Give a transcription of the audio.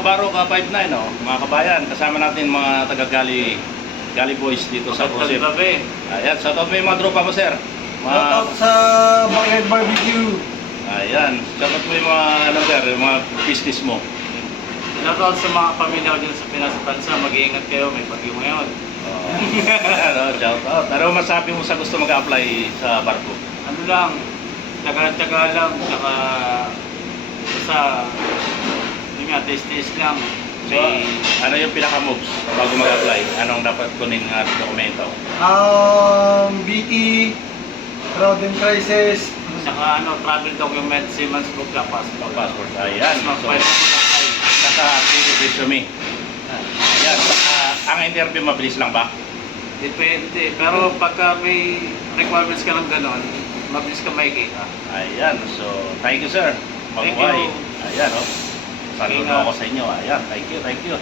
kabaro, ka 5'9", oh, mga kabayan, kasama natin mga taga-gali Gali Boys dito sa gabi. Ayan, shout out mo yung mga tropa mo, sir. Mga, Shoutout sa Backyard Barbecue. ayan, shout out mo yung mga, ano, sir, yung mga business mo. Shoutout sa mga pamilya ko dyan sa Pinas at Tansa. Mag-iingat kayo, may bagyo ngayon. Oh, ayan, oh, shout out. Ano masabi mo sa gusto mag-apply sa barko? Ano lang, taga-taga lang, saka basta, taste-taste lang. So, ano yung pinaka-moves bago mag-apply? Anong dapat kunin nga dokumento? Um, BT, Crowd and Crisis. Saka ano, travel document, Siemens Book na passport. Passport. Ayan. So, Mag-file ako ng apply. saka resume. Ayan. Ang interview mabilis lang ba? Depende. Pero pagka may requirements ka ng ganon, mabilis ka makikita. Ayan. So, thank you, sir. Thank Mabuhay. you. Ayan, oh. Saludo ako sa inyo. Ayan. Thank you, thank you.